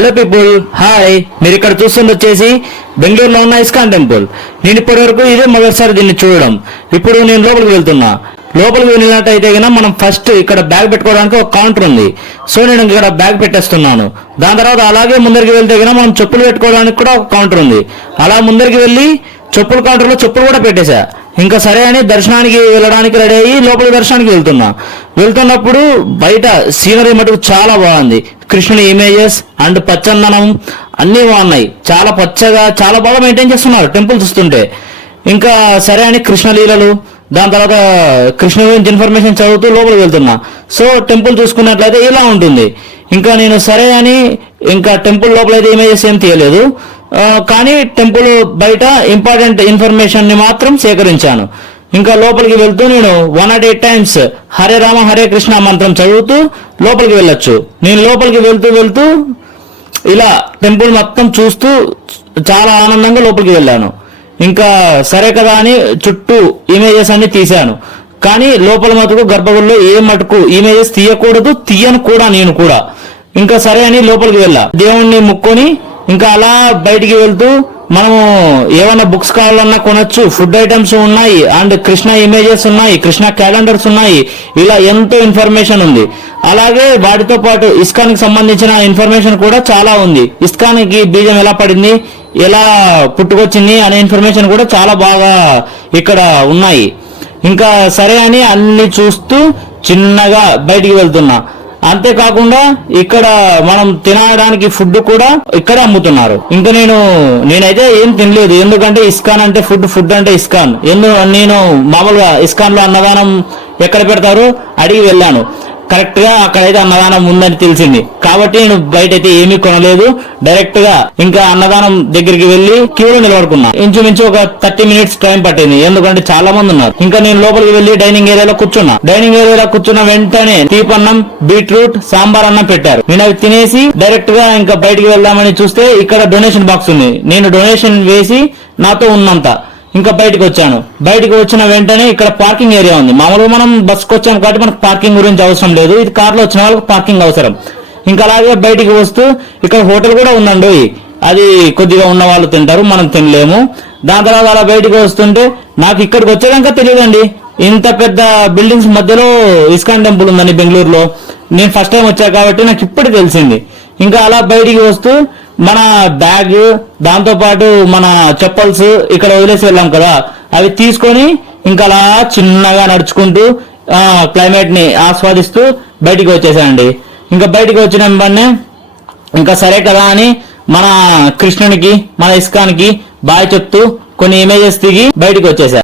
Hello people hi మీరు ఇక్కడ చూస్తుంది వచ్చేసి బెంగళూరులో ఉన్న ఇస్కాన్ టెంపుల్. నేను ఇప్పటి వరకు ఇదే మొదటిసారి దీన్ని చూడడం. ఇప్పుడు నేను లోపలికి వెళ్తున్నా. లోపలికి వెళ్ళినట్టయితే కనుక మనం ఫస్ట్ ఇక్కడ బ్యాగ్ పెట్టుకోవడానికి ఒక కౌంటర్ ఉంది. సో నేను ఇక్కడ బ్యాగ్ పెట్టేస్తున్నాను. దాని తర్వాత అలాగే ముందరికి వెళ్తే కనుక మనం చెప్పులు పెట్టుకోవడానికి కూడా ఒక కౌంటర్ ఉంది. అలా ముందరికి వెళ్ళి చెప్పుల కౌంటర్లో చెప్పులు కూడా పెట్టేశా. ఇంకా సరే అని దర్శనానికి వెళ్ళడానికి రెడీ అయ్యి లోపల దర్శనానికి వెళ్తున్నా. వెళ్తున్నప్పుడు బయట సీనరీ మటుకు చాలా బాగుంది. కృష్ణుని ఇమేజెస్ అండ్ పచ్చందనం అన్నీ బాగున్నాయి. చాలా పచ్చగా చాలా బాగా మెయింటైన్ చేస్తున్నారు టెంపుల్ చూస్తుంటే ఇంకా సరే అని కృష్ణలీలలు దాని తర్వాత కృష్ణ గురించి ఇన్ఫర్మేషన్ చదువుతూ లోపలికి వెళ్తున్నా. సో టెంపుల్ చూసుకున్నట్లయితే ఇలా ఉంటుంది. ఇంకా నేను సరే అని ఇంకా టెంపుల్ లోపల అయితే ఇమేజెస్ ఏం తీయలేదు. కానీ టెంపుల్ బయట ఇంపార్టెంట్ ఇన్ఫర్మేషన్ని మాత్రం సేకరించాను. ఇంకా లోపలికి వెళ్తూ నేను one nought eight times Hare Rama Hare Krishna మంత్రం చదువుతూ లోపలికి వెళ్ళొచ్చు. నేను లోపలికి వెళ్తూ వెళ్తూ ఇలా టెంపుల్ మొత్తం చూస్తూ చాలా ఆనందంగా లోపలికి వెళ్ళాను. ఇంకా సరే కదా అని చుట్టూ ఇమేజెస్ అన్ని తీశాను. కానీ లోపల మటుకు గర్భగుడిలో ఏ మటుకు ఇమేజెస్ తీయకూడదు తీయను కూడా నేను కూడా. ఇంకా సరే అని లోపలికి వెళ్ళా. దేవుణ్ణి ముక్కొని ఇంకా అలా బయటికి వెళ్తూ మనము ఏమైనా బుక్స్ కావాలన్నా కొనొచ్చు. ఫుడ్ ఐటమ్స్ ఉన్నాయి. అండ్ కృష్ణ ఇమేజెస్ ఉన్నాయి. కృష్ణ క్యాలెండర్స్ ఉన్నాయి. ఇలా ఎంతో ఇన్ఫర్మేషన్ ఉంది. అలాగే వాటితో పాటు ఇస్కాన్కి సంబంధించిన ఇన్ఫర్మేషన్ కూడా చాలా ఉంది. ఇస్కాన్కి బీజం ఎలా పడింది? ఎలా పుట్టుకొచ్చింది? అనే ఇన్ఫర్మేషన్ కూడా చాలా బాగా ఇక్కడ ఉన్నాయి. ఇంకా సరే అని అన్ని చూస్తూ చిన్నగా బయటికి వెళ్తున్నా. అంతేకాకుండా ఇక్కడ మనం తినడానికి ఫుడ్ కూడా ఇక్కడే అమ్ముతున్నారు. ఇంకా నేను నేనైతే ఏం తినలేదు. ఎందుకంటే ఇస్కాన్ అంటే ఫుడ్ ఫుడ్ అంటే ఇస్కాన్. ఎందు నేను మామూలుగా ఇస్కాన్లో అన్నదానం ఎక్కడ పెడతారు? అడిగి వెళ్ళాను. కరెక్ట్గా అక్కడైతే అన్నదానం ఉందని తెలిసింది. కాబట్టి నేను బయట అయితే ఏమీ కొనలేదు. డైరెక్ట్గా ఇంకా అన్నదానం దగ్గరికి వెళ్ళి క్యూలో నిలబడుకున్నా. ఇంచుమించు ఒక థర్టీ మినిట్స్ టైం పట్టింది. ఎందుకంటే చాలా మంది ఉన్నారు. ఇంకా నేను లోపలికి వెళ్ళి డైనింగ్ ఏరియాలో కూర్చున్నా. డైనింగ్ ఏరియాలో కూర్చున్న వెంటనే తీపన్నం బీట్రూట్ సాంబార్ అన్నం పెట్టారు. నేను అవి తినేసి డైరెక్ట్గా ఇంకా బయటికి వెళ్దామని చూస్తే ఇక్కడ డొనేషన్ బాక్స్ ఉంది. నేను డొనేషన్ వేసి నాతో ఉన్నంత. ఇంకా బయటకు వచ్చాను. బయటకు వచ్చిన వెంటనే ఇక్కడ పార్కింగ్ ఏరియా ఉంది. మామూలుగా మనం బస్కి వచ్చాం కాబట్టి మనకు పార్కింగ్ గురించి అవసరం లేదు. ఇది కార్లో వచ్చిన వాళ్ళకి పార్కింగ్ అవసరం. ఇంకా అలాగే బయటికి వస్తూ ఇక్కడ హోటల్ కూడా ఉందండి. అది కొద్దిగా ఉన్న వాళ్ళు తింటారు మనం తినలేము. దాని తర్వాత అలా బయటికి వస్తుంటే నాకు ఇక్కడికి వచ్చేదాకా తెలియదండి. ఇంత పెద్ద బిల్డింగ్స్ మధ్యలో ఇస్కాన్ టెంపుల్ ఉందండి బెంగళూరులో. నేను ఫస్ట్ టైం వచ్చా కాబట్టి నాకు ఇప్పటికి తెలిసింది. ఇంకా అలా బయటికి వస్తూ మన బ్యాగ్ దాంతో పాటు మన చెప్పల్స్ ఇక్కడ వదిలేసి వెళ్ళాం కదా. అవి తీసుకొని ఇంకా అలా చిన్నగా నడుచుకుంటూ క్లైమేట్ని ఆస్వాదిస్తూ బయటికి వచ్చేసానండి. ఇంకా బయటికి వచ్చిన వెంటనే ఇంకా సరే కదా అని మన కృష్ణునికి మన ఇస్కాన్కి బాయ్ చెప్తూ కొన్ని ఇమేజెస్ దిగి బయటికి వచ్చేసారు